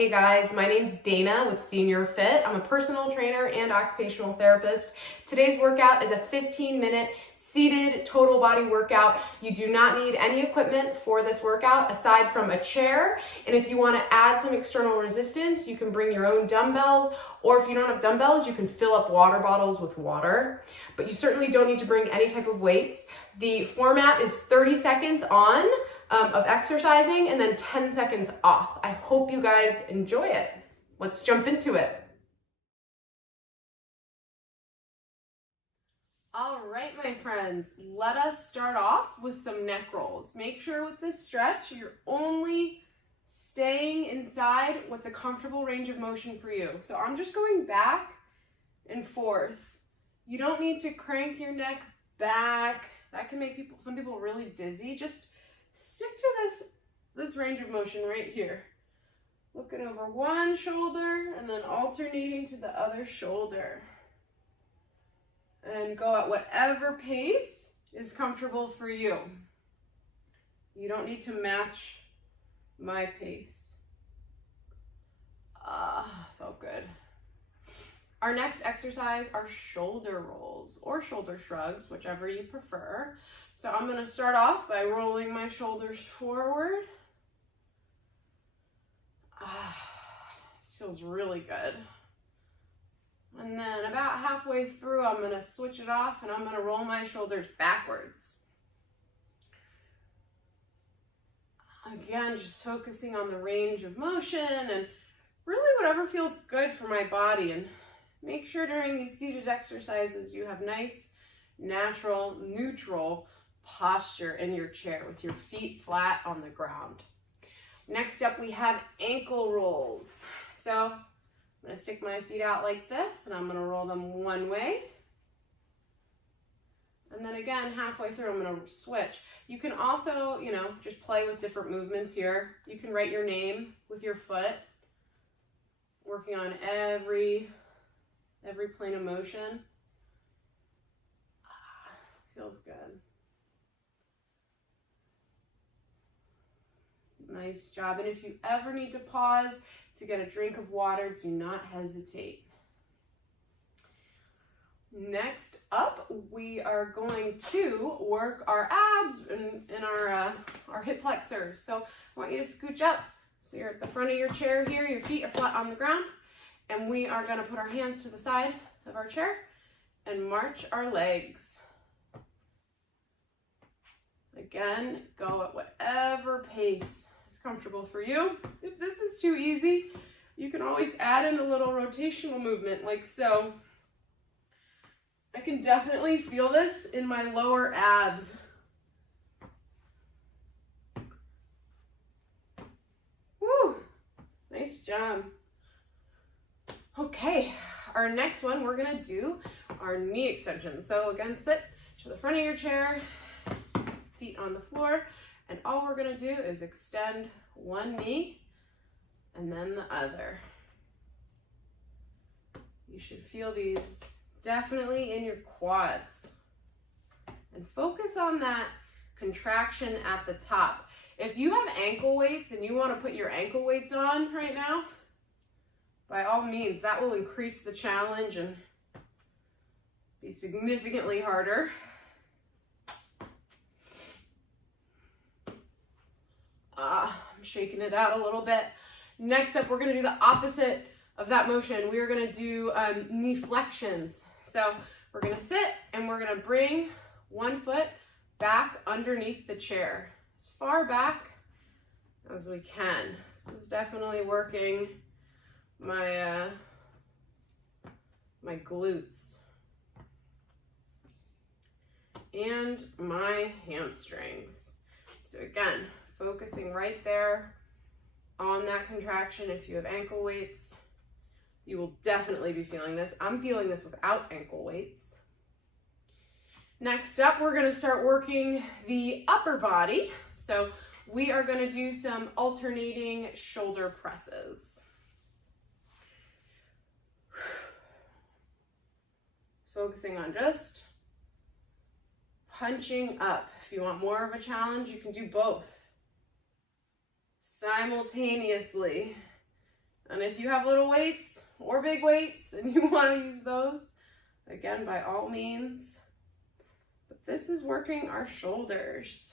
Hey guys, my name's Dana with Senior Fit. I'm a personal trainer and occupational therapist. Today's workout is a 15-minute seated total body workout. You do not need any equipment for this workout aside from a chair. And if you want to add some external resistance, you can bring your own dumbbells, or if you don't have dumbbells, you can fill up water bottles with water. But you certainly don't need to bring any type of weights. The format is 30 seconds on of exercising and then 10 seconds off. I hope you guys enjoy it. Let's jump into it. All right, my friends, let us start off with some neck rolls. Make sure with this stretch, you're only staying inside what's a comfortable range of motion for you. So I'm just going back and forth. You don't need to crank your neck back. That can make some people really dizzy. Just stick to this range of motion right here. Looking over one shoulder and then alternating to the other shoulder. And go at whatever pace is comfortable for you. You don't need to match my pace. Felt good. Our next exercise are shoulder rolls or shoulder shrugs, whichever you prefer. So I'm going to start off by rolling my shoulders forward. This feels really good. And then about halfway through, I'm going to switch it off and I'm going to roll my shoulders backwards. Again, just focusing on the range of motion and really whatever feels good for my body. And make sure during these seated exercises you have nice, natural, neutral posture in your chair with your feet flat on the ground. Next up, we have ankle rolls. So I'm going to stick my feet out like this and I'm going to roll them one way. And then again, halfway through, I'm going to switch. You can also, just play with different movements here. You can write your name with your foot, working on every plane of motion. Feels good. Nice job. And if you ever need to pause to get a drink of water, do not hesitate. Next up, we are going to work our abs and our hip flexors. So I want you to scooch up. So you're at the front of your chair here, your feet are flat on the ground, and we are going to put our hands to the side of our chair and march our legs. Again, go at whatever pace is comfortable for you. If this is too easy, you can always add in a little rotational movement like so. I can definitely feel this in my lower abs. Woo! Nice job. Okay, our next one, we're gonna do our knee extension. So again, sit to the front of your chair, feet on the floor, and all we're gonna do is extend one knee and then the other. You should feel these definitely in your quads. And focus on that contraction at the top. If you have ankle weights and you want to put your ankle weights on right now, by all means, that will increase the challenge and be significantly harder. I'm shaking it out a little bit. Next up, we're going to do the opposite of that motion. We are going to do knee flexions. So we're going to sit and we're going to bring one foot back underneath the chair, as far back as we can. This is definitely working my my glutes and my hamstrings. So again, focusing right there on that contraction. If you have ankle weights, you will definitely be feeling this. I'm feeling this without ankle weights. Next up, we're going to start working the upper body. So we are going to do some alternating shoulder presses. Focusing on just punching up. If you want more of a challenge, you can do both simultaneously. And if you have little weights or big weights and you want to use those, again, by all means. But this is working our shoulders.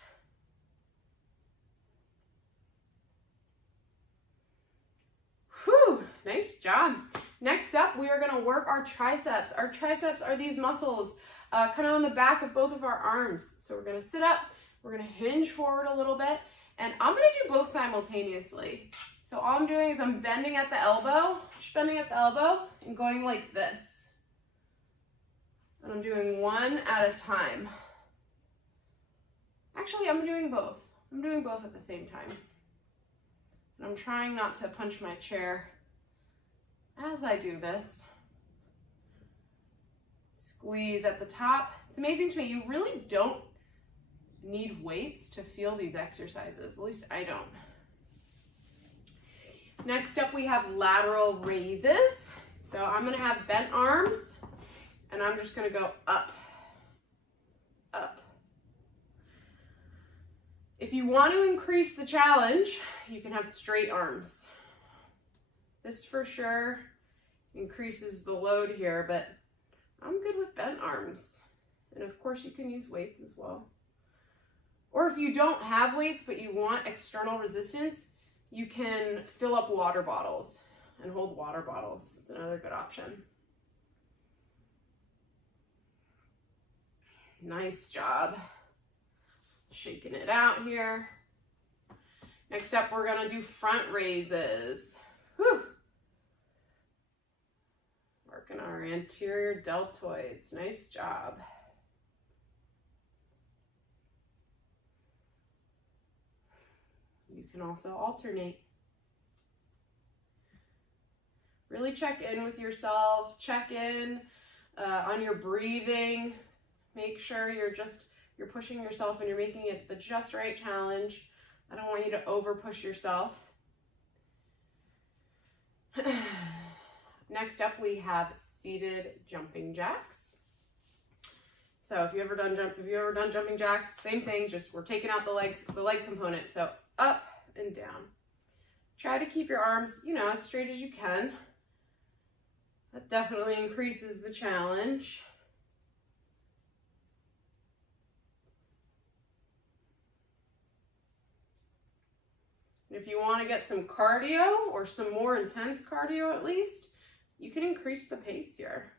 Whew, nice job. Next up, we are going to work our triceps. Our triceps are these muscles kind of on the back of both of our arms. So we're going to sit up, we're going to hinge forward a little bit, and I'm going to do both simultaneously. So all I'm doing is I'm bending at the elbow, just bending at the elbow and going like this. And I'm doing one at a time. Actually, I'm doing both. I'm doing both at the same time. And I'm trying not to punch my chair as I do this. Squeeze at the top. It's amazing to me, you really don't need weights to feel these exercises. At least I don't. Next up, we have lateral raises. So I'm gonna have bent arms and I'm just gonna go up, up. If you want to increase the challenge, you can have straight arms. This for sure increases the load here, but I'm good with bent arms. And of course you can use weights as well. Or if you don't have weights, but you want external resistance, you can fill up water bottles and hold water bottles. It's another good option. Nice job. Shaking it out here. Next up, we're gonna do front raises. Whew. Working our anterior deltoids. Nice job. You can also alternate. Really check in with yourself. Check in on your breathing. Make sure you're pushing yourself and you're making it the just right challenge. I don't want you to over push yourself. Next up, we have seated jumping jacks. So if you ever done jumping jacks, same thing, just we're taking out the leg component. So up and down. Try to keep your arms, as straight as you can. That definitely increases the challenge. If you want to get some cardio or some more intense cardio at least, you can increase the pace here.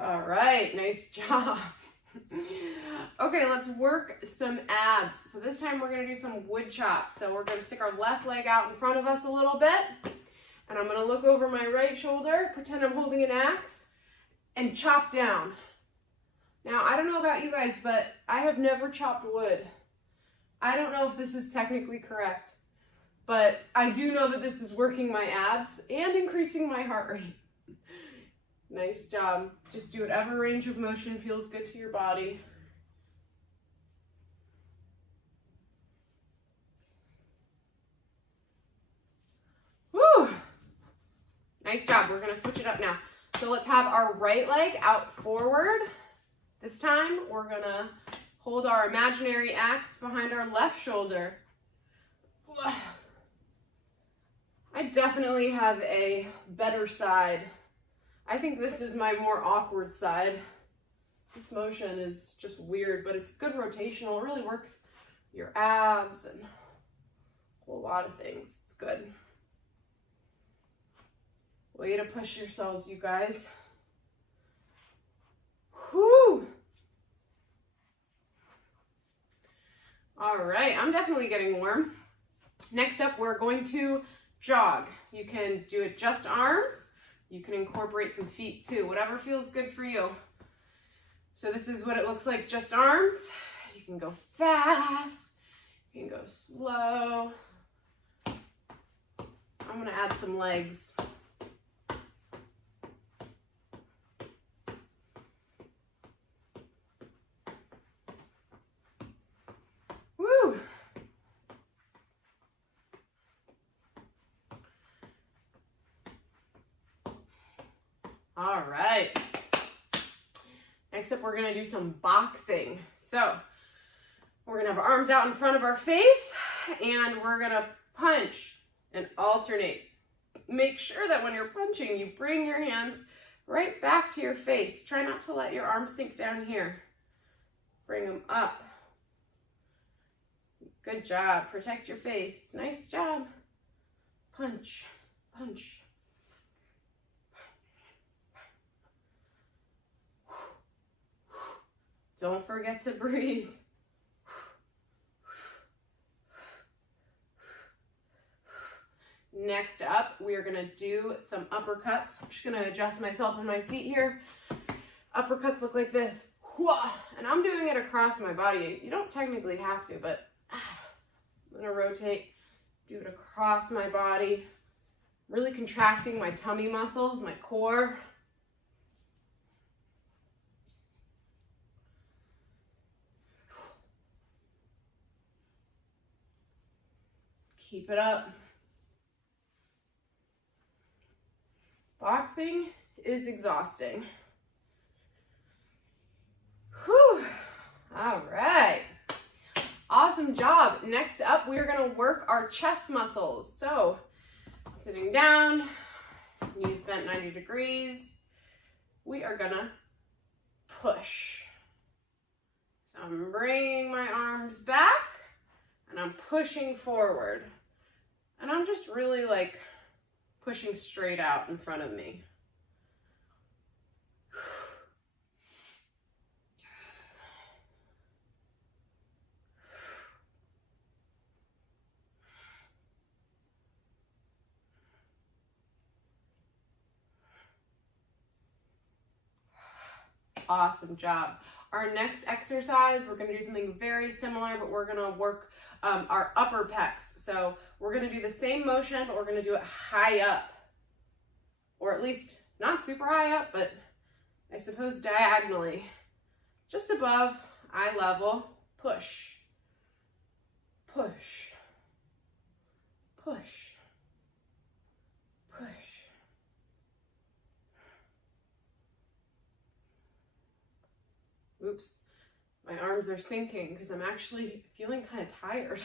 All right, nice job. Okay, let's work some abs. So this time we're gonna do some wood chops. So we're gonna stick our left leg out in front of us a little bit, and I'm gonna look over my right shoulder, pretend I'm holding an axe, and chop down. Now, I don't know about you guys, but I have never chopped wood. I don't know if this is technically correct, but I do know that this is working my abs and increasing my heart rate. Nice job. Just do whatever range of motion feels good to your body. Woo! Nice job. We're going to switch it up now. So let's have our right leg out forward. This time, we're going to hold our imaginary axe behind our left shoulder. I definitely have a better side. I think this is my more awkward side. This motion is just weird, but it's good rotational. It really works your abs and a whole lot of things. It's good. Way to push yourselves, you guys. Whew. All right, I'm definitely getting warm. Next up, we're going to jog. You can do it just arms. You can incorporate some feet too, whatever feels good for you. So this is what it looks like, just arms. You can go fast, you can go slow. I'm gonna add some legs. Woo! All right. Next up, we're gonna do some boxing. So we're gonna have our arms out in front of our face and we're gonna punch and alternate. Make sure that when you're punching, you bring your hands right back to your face. Try not to let your arms sink down here. Bring them up. Good job. Protect your face. Nice job. Punch, punch. Don't forget to breathe. Next up, we are gonna do some uppercuts. I'm just gonna adjust myself in my seat here. Uppercuts look like this. And I'm doing it across my body. You don't technically have to, but I'm gonna rotate, do it across my body. Really contracting my tummy muscles, my core. Keep it up. Boxing is exhausting. Whew. All right. Awesome job. Next up, we are going to work our chest muscles. So, sitting down, knees bent 90 degrees, we are going to push. So, I'm bringing my arms back and I'm pushing forward. And I'm just really like pushing straight out in front of me. Awesome job. Our next exercise, we're going to do something very similar, but we're going to work our upper pecs. So we're going to do the same motion, but we're going to do it high up, or at least not super high up, but I suppose diagonally, just above eye level. Push, push, push, push. Oops, my arms are sinking because I'm actually feeling kind of tired.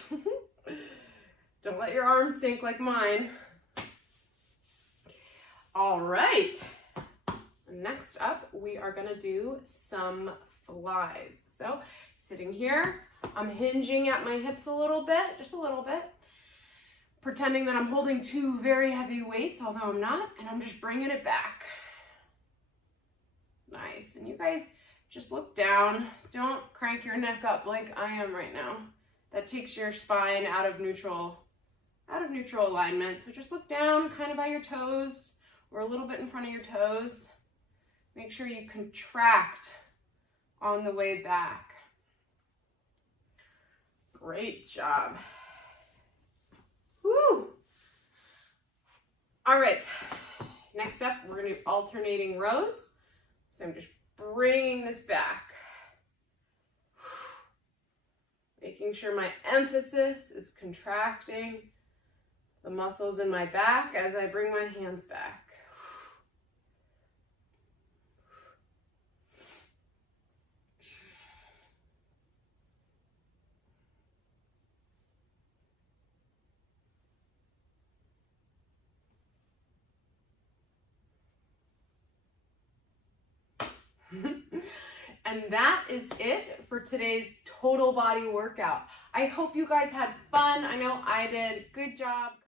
Don't let your arms sink like mine. All right, next up, we are gonna do some flies. So sitting here, I'm hinging at my hips a little bit, just a little bit, pretending that I'm holding two very heavy weights, although I'm not, and I'm just bringing it back. Nice, and you guys, just look down. Don't crank your neck up like I am right now. That takes your spine out of neutral alignment. So just look down kind of by your toes or a little bit in front of your toes. Make sure you contract on the way back. Great job. Woo! All right, next up, we're gonna do alternating rows. So I'm just bringing this back. Making sure my emphasis is contracting the muscles in my back as I bring my hands back. And that is it for today's total body workout. I hope you guys had fun. I know I did. Good job.